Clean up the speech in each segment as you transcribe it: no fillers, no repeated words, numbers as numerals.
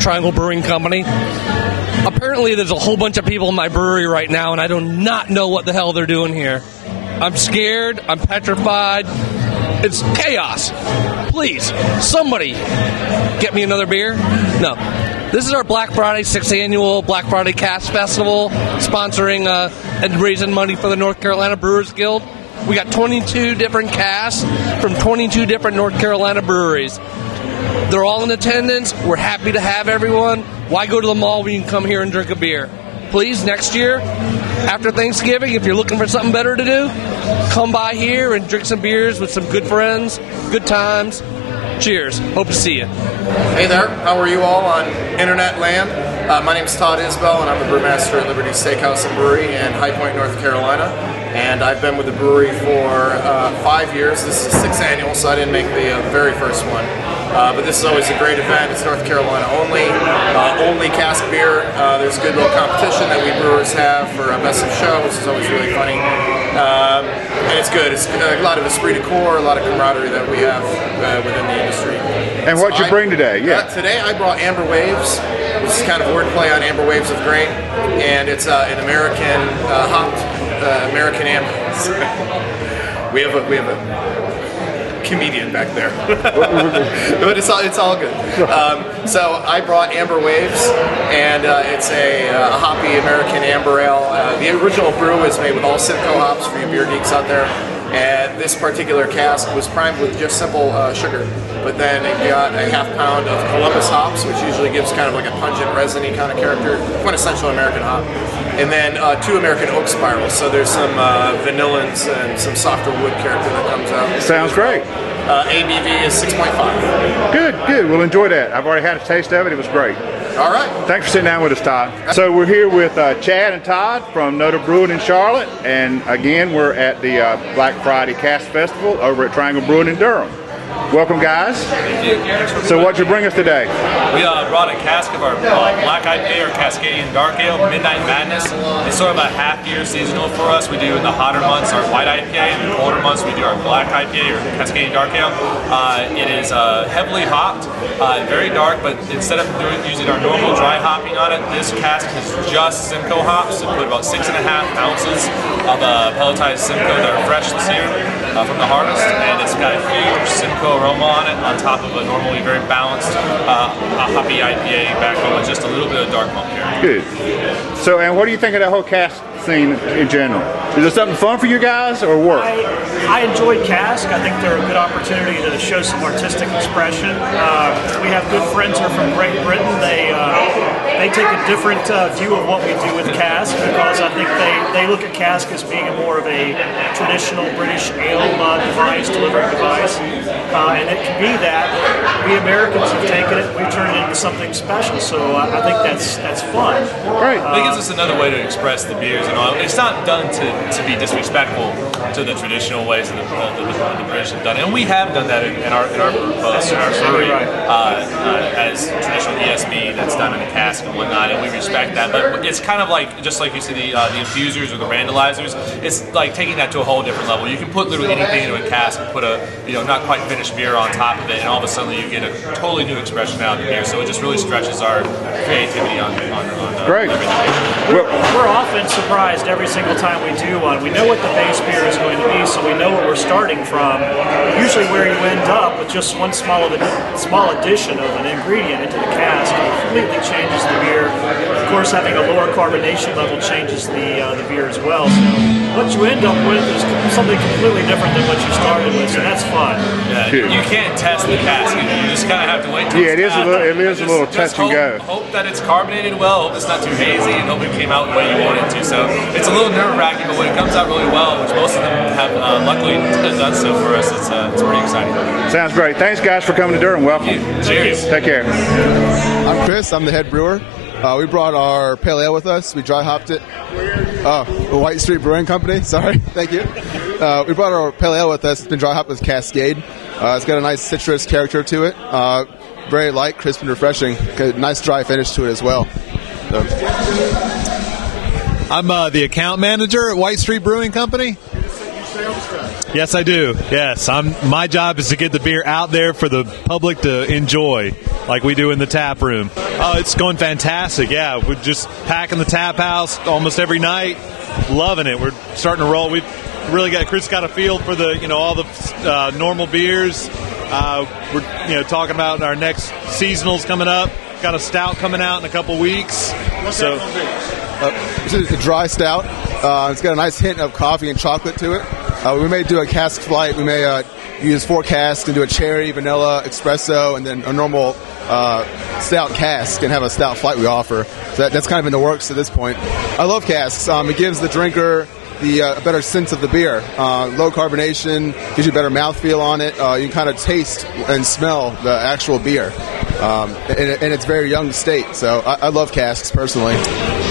Triangle Brewing Company. Apparently there's a whole bunch of people in my brewery right now, and I do not know what the hell they're doing here. I'm scared. I'm petrified. It's chaos. Please, somebody get me another beer. No. This is our Black Friday, 6th annual Black Friday Cask Festival, sponsoring and raising money for the North Carolina Brewers Guild. We got 22 different casks from 22 different North Carolina breweries. They're all in attendance. We're happy to have everyone. Why go to the mall when you can come here and drink a beer? Please, next year, after Thanksgiving, if you're looking for something better to do, come by here and drink some beers with some good friends, good times. Cheers. Hope to see you. Hey there. How are you all on internet land? My name is Todd Isbell, and I'm the brewmaster at Liberty Steakhouse and Brewery in High Point, North Carolina. And I've been with the brewery for 5 years. This is the 6th annual, so I didn't make the very first one. But this is always a great event. It's North Carolina only cask beer. There's a good little competition that we brewers have for Best of Show, which is always really funny. And it's good. It's a lot of esprit de corps, a lot of camaraderie that we have within the industry. And what you bring today? Yeah. Today I brought Amber Waves, which is kind of wordplay on Amber Waves of Grain, and it's an American hopped American amber. we have a comedian back there, but it's all good. So I brought Amber Waves, and it's a hoppy American amber ale. The original brew is made with all Simcoe hops for you beer geeks out there. And this particular cask was primed with just simple sugar, but then it got a half pound of Columbus hops, which usually gives kind of like a pungent, resiny kind of character, quintessential American hop. And then 2 American oak spirals, so there's some vanillins and some softer wood character that comes out. Sounds great. ABV is 6.5. Good. We'll enjoy that. I've already had a taste of it. It was great. All right. Thanks for sitting down with us, Todd. So we're here with Chad and Todd from Noda Brewing in Charlotte, and again we're at the Black Friday Cask Festival over at Triangle Brewing in Durham. Welcome, guys. Thank you. So what'd you bring us today? We brought a cask of our Black IPA or Cascadian Dark Ale, Midnight Madness. It's sort of a half-year seasonal for us. We do in the hotter months our White IPA, and in the colder months we do our Black IPA or Cascadian Dark Ale. It is heavily hopped, very dark, but instead of using our normal dry hopping on it, this cask is just Simcoe hops. We put about 6.5 ounces of pelletized Simcoe that are fresh this year from the harvest, and it's got a huge Simcoe aroma on it, on top of a normally very balanced hoppy IPA backbone with just a little bit of dark malt character. Good. So, and what do you think of that whole cask scene in general? Is it something fun for you guys or work? I enjoyed Cask. I think they're a good opportunity to show some artistic expression. We have good friends who are from Great Britain. They take a different view of what we do with Cask, because I think they look at Cask as being more of a traditional British ale device, delivery device. And it can be that. We Americans have taken it, we've turned it into something special, so I think that's fun. Right. It gives us another way to express the beers, and all. It's not done to be disrespectful to the traditional ways that the British have done it. And we have done that in our brew pubs, in our brewery, as traditional ESB that's done in a cask and whatnot, and we respect that. But it's kind of like, just like you see the infusers or the randalizers, it's like taking that to a whole different level. You can put literally anything into a cask and put a not quite finished beer on top of it, and all of a sudden you get a totally new expression out of the beer. So it just really stretches our creativity on Great. We're often surprised every single time we do one. We know what the base beer is going to be, so we know what we're starting from. Usually where you end up with just one small addition of an ingredient into the cask completely changes the beer. Of course, having a lower carbonation level changes the beer as well. So what you end up with is something completely different than what you started with, so that's fun. Yeah, you can't test the cask. You just kind of have to wait till it is a little touch and go. Hope that it's carbonated well, hope it's not too hazy, and hope it came out the way you want it to. So it's a little nerve-wracking, but when it comes out really well, which most of them have luckily done so for us, it's pretty exciting. Sounds great. Thanks, guys, for coming to Durham. Welcome. Cheers. Take care. I'm Chris. I'm the head brewer. We brought our pale ale with us. We dry hopped it. The White Street Brewing Company. Sorry. Thank you. We brought our pale ale with us. It's been dry hopped with Cascade. It's got a nice citrus character to it. Very light, crisp, and refreshing. Got a nice dry finish to it as well. So. I'm the account manager at White Street Brewing Company. Yes, I do. Yes, my job is to get the beer out there for the public to enjoy, like we do in the tap room. Oh, it's going fantastic. Yeah, we're just packing the tap house almost every night, loving it. We're starting to roll. We've really Chris got a feel for all the normal beers. We're talking about our next seasonals coming up. Got a stout coming out in a couple weeks. So this is a dry stout. It's got a nice hint of coffee and chocolate to it. We may do a cask flight. We may use 4 casks and do a cherry, vanilla, espresso, and then a normal stout cask and have a stout flight we offer. So that's kind of in the works at this point. I love casks. It gives the drinker a better sense of the beer. Low carbonation, gives you a better mouthfeel on it. You can kind of taste and smell the actual beer. And it's very young state, so I love casks personally.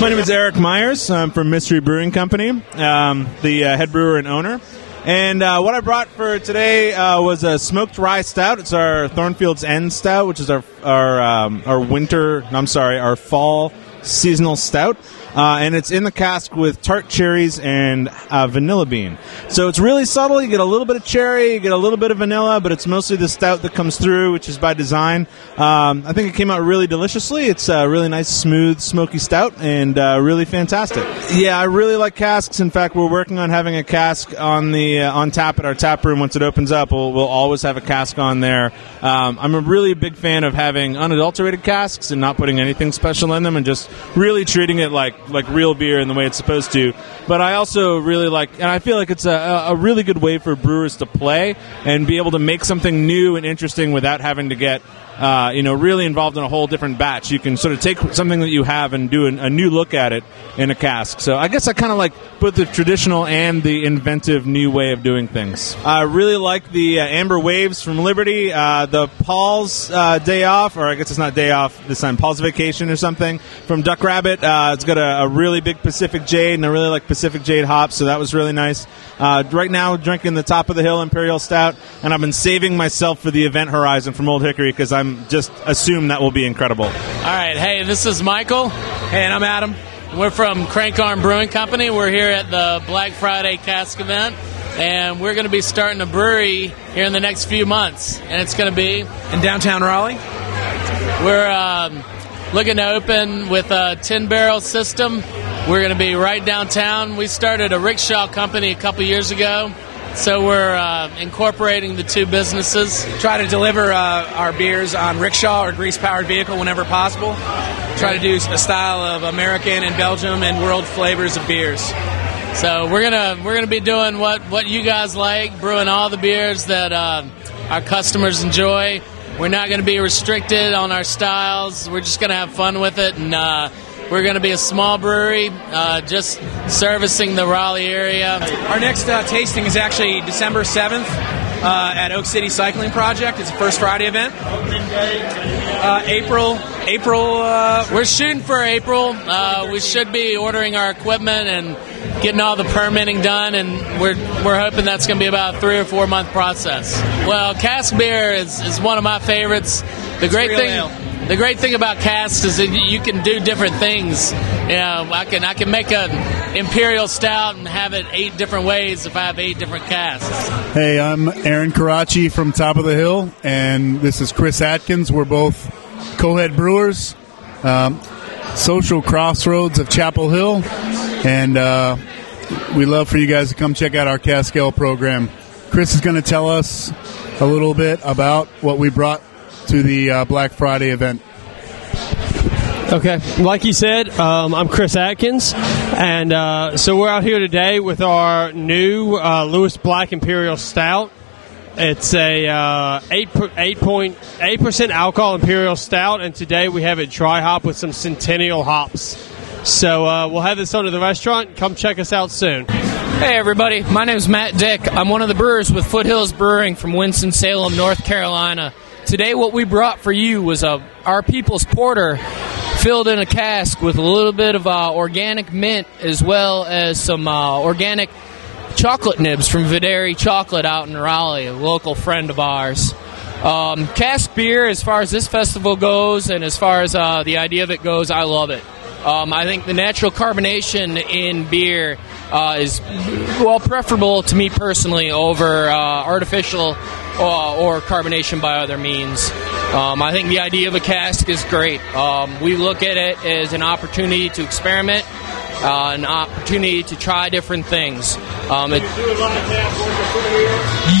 My name is Eric Myers. I'm from Mystery Brewing Company, the head brewer and owner. And what I brought for today was a smoked rye stout. It's our Thornfield's End stout, which is our fall seasonal stout. And it's in the cask with tart cherries and vanilla bean. So it's really subtle. You get a little bit of cherry, you get a little bit of vanilla, but it's mostly the stout that comes through, which is by design. I think it came out really deliciously. It's a really nice, smooth, smoky stout, and really fantastic. Yeah, I really like casks. In fact, we're working on having a cask on tap at our tap room once it opens up. We'll always have a cask on there. I'm a really big fan of having unadulterated casks and not putting anything special in them and just really treating it like real beer in the way it's supposed to. But I also really like, and I feel like it's a really good way for brewers to play and be able to make something new and interesting without having to get really involved in a whole different batch. You can sort of take something that you have and do a new look at it in a cask. So I guess I kind of like both the traditional and the inventive new way of doing things. I really like the Amber Waves from Liberty, the Paul's Day Off, or I guess it's not Day Off this time, Paul's Vacation or something, from Duck Rabbit. It's got a really big Pacific Jade, and I really like Pacific Jade hops, so that was really nice. Right now, drinking the Top of the Hill Imperial Stout, and I've been saving myself for the Event Horizon from Old Hickory because I'm just assume that will be incredible. All right, hey, this is Michael. Hey, and I'm Adam. We're from Crank Arm Brewing Company. We're here at the Black Friday Cask event, and we're going to be starting a brewery here in the next few months, and it's going to be in downtown Raleigh. We're looking to open with a 10-barrel system. We're going to be right downtown. We started a rickshaw company a couple years ago, so we're incorporating the two businesses. Try to deliver our beers on rickshaw or grease-powered vehicle whenever possible. Try to do a style of American and Belgium and world flavors of beers. So we're gonna be doing what you guys like, brewing all the beers that our customers enjoy. We're not going to be restricted on our styles. We're just going to have fun with it, and we're going to be a small brewery, just servicing the Raleigh area. Our next tasting is actually December 7th at Oak City Cycling Project. It's a First Friday event. April. We're shooting for April. We should be ordering our equipment and getting all the permitting done, and we're hoping that's going to be about a 3 or 4 month process. Well, cask beer is one of my favorites. The great thing about casks is that you can do different things. You know, I can make an imperial stout and have it 8 different ways if I have 8 different casks. Hey, I'm Aaron Karachi from Top of the Hill, and this is Chris Atkins. We're both co-head brewers, social crossroads of Chapel Hill, and we'd love for you guys to come check out our Cask Ale program. Chris is going to tell us a little bit about what we brought to the Black Friday event. Okay, like you said, I'm Chris Atkins, and so we're out here today with our new Lewis Black Imperial Stout. It's a 8.8% alcohol Imperial Stout, and today we have it dry hop with some Centennial hops. So we'll have this on at the restaurant. Come check us out soon. Hey everybody, my name is Matt Dick. I'm one of the brewers with Foothills Brewing from Winston-Salem, North Carolina. Today what we brought for you was our People's Porter filled in a cask with a little bit of organic mint as well as some organic chocolate nibs from Videri Chocolate out in Raleigh, a local friend of ours. Cask beer, as far as this festival goes and as far as the idea of it goes, I love it. I think the natural carbonation in beer is, preferable to me personally over artificial or carbonation by other means. I think the idea of a cask is great. We look at it as an opportunity to experiment, an opportunity to try different things.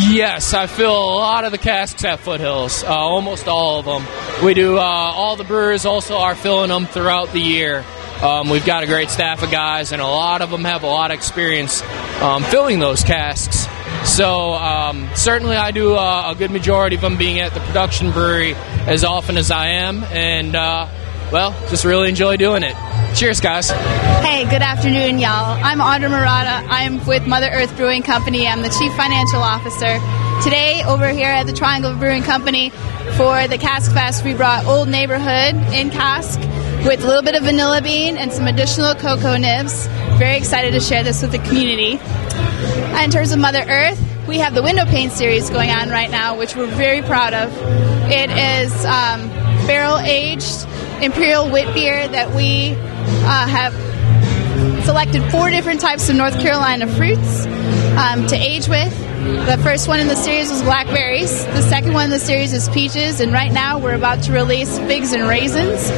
Yes, I fill a lot of the casks at Foothills, almost all of them. We do. All the brewers also are filling them throughout the year. We've got a great staff of guys, and a lot of them have a lot of experience filling those casks. So certainly I do a good majority of them being at the production brewery as often as I am, and just really enjoy doing it. Cheers, guys. Hey, good afternoon, y'all. I'm Audra Murata. I'm with Mother Earth Brewing Company. I'm the Chief Financial Officer. Today, over here at the Triangle Brewing Company for the Cask Fest, we brought Old Neighborhood in cask with a little bit of vanilla bean and some additional cocoa nibs. Very excited to share this with the community. In terms of Mother Earth, we have the Window Pane series going on right now, which we're very proud of. It is barrel-aged imperial wheat beer that we have selected 4 different types of North Carolina fruits to age with. The first one in the series was blackberries. The second one in the series is peaches, and right now we're about to release figs and raisins.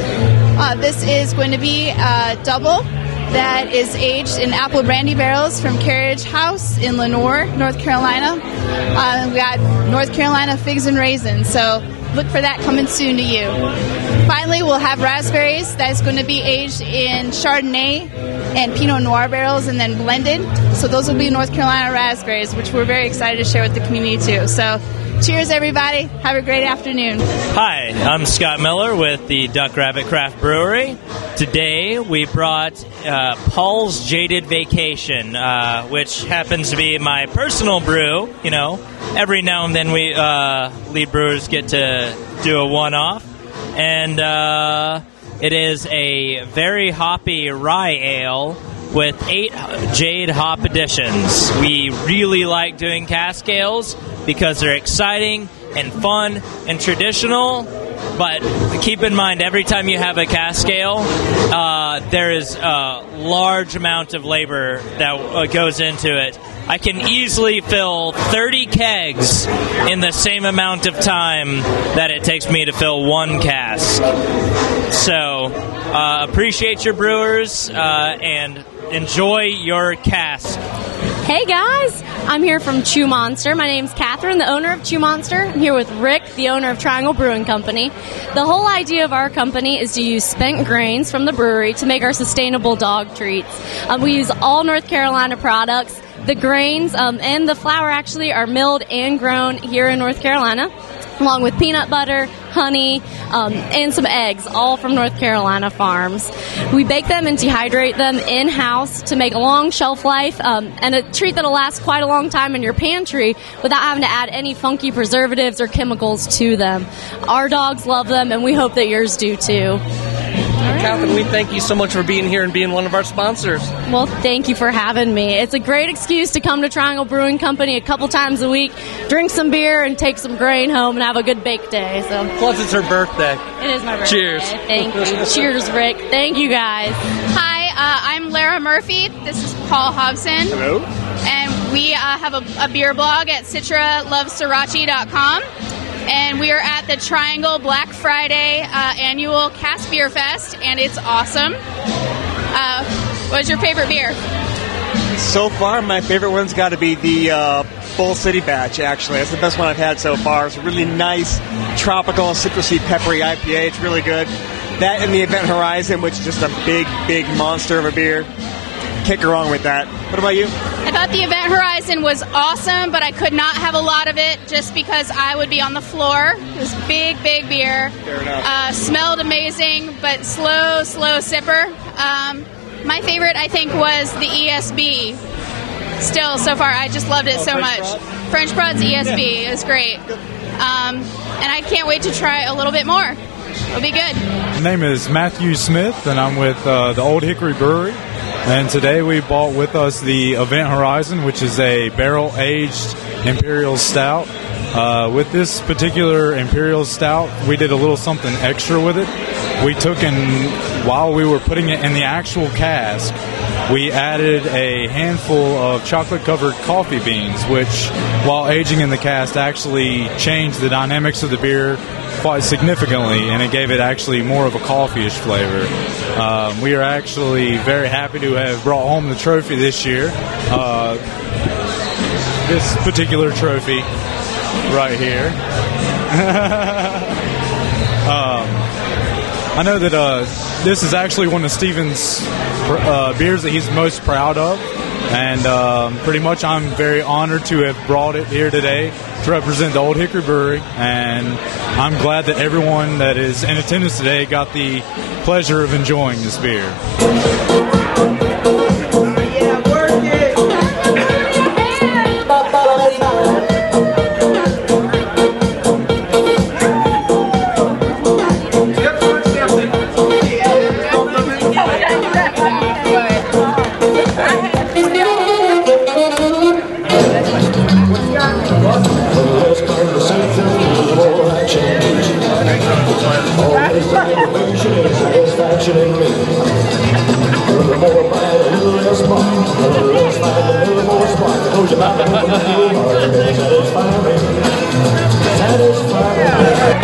This is going to be a double that is aged in apple brandy barrels from Carriage House in Lenoir, North Carolina. We got North Carolina figs and raisins, so look for that coming soon to you. Finally, we'll have raspberries that's going to be aged in Chardonnay and Pinot Noir barrels and then blended. So those will be North Carolina raspberries, which we're very excited to share with the community too. So cheers, everybody. Have a great afternoon. Hi, I'm Scott Miller with the Duck Rabbit Craft Brewery. Today we brought Paul's Jaded Vacation, which happens to be my personal brew. You know, every now and then we lead brewers get to do a one-off. And it is a very hoppy rye ale with 8 Jade hop additions. We really like doing cask ales because they're exciting and fun and traditional, but keep in mind every time you have a cask ale, there is a large amount of labor that goes into it. I can easily fill 30 kegs in the same amount of time that it takes me to fill 1 cask. So appreciate your brewers and enjoy your cask. Hey guys, I'm here from Chew Monster. My name's Catherine, the owner of Chew Monster. I'm here with Rick, the owner of Triangle Brewing Company. The whole idea of our company is to use spent grains from the brewery to make our sustainable dog treats. We use all North Carolina products. The grains and the flour actually are milled and grown here in North Carolina, along with peanut butter, honey, and some eggs, all from North Carolina farms. We bake them and dehydrate them in-house to make a long shelf life and a treat that'll last quite a long time in your pantry without having to add any funky preservatives or chemicals to them. Our dogs love them, and we hope that yours do too. Catherine, we thank you so much for being here and being one of our sponsors. Well, thank you for having me. It's a great excuse to come to Triangle Brewing Company a couple times a week, drink some beer, and take some grain home and have a good bake day. So, plus, it's her birthday. It is my birthday. Cheers. Thank you. Cheers, Rick. Thank you, guys. Hi, I'm Lara Murphy. This is Paul Hobson. Hello. And we have a beer blog at citralovesriracha.com. And we are at the Triangle Black Friday annual Cask Beer Fest, and it's awesome. What's your favorite beer? So far, my favorite one's got to be the Bull City batch, actually. That's the best one I've had so far. It's a really nice, tropical, citrusy, peppery IPA. It's really good. That and the Event Horizon, which is just a big, big monster of a beer. Can't go wrong with that. What about you? I thought the Event Horizon was awesome, but I could not have a lot of it just because I would be on the floor. It was big, big beer. Fair enough. Smelled amazing, but slow sipper. My favorite, I think, was the ESB. Still, so far, I just loved it so French much. Prod? French Prod's ESB. It was great. And I can't wait to try a little bit more. It'll be good. My name is Matthew Smith, and I'm with the Old Hickory Brewery. And today we brought with us the Event Horizon, which is a barrel-aged Imperial Stout. With this particular Imperial Stout, we did a little something extra with it. We took and while we were putting it in the actual cask, we added a handful of chocolate-covered coffee beans, which, while aging in the cask, actually changed the dynamics of the beer quite significantly, and it gave it actually more of a coffee-ish flavor. We are actually very happy to have brought home the trophy this year. This particular trophy right here. I know that this is actually one of Steven's beers that he's most proud of, and pretty much I'm very honored to have brought it here today to represent the Old Hickory Brewery, and I'm glad that everyone that is in attendance today got the pleasure of enjoying this beer. Satisfied.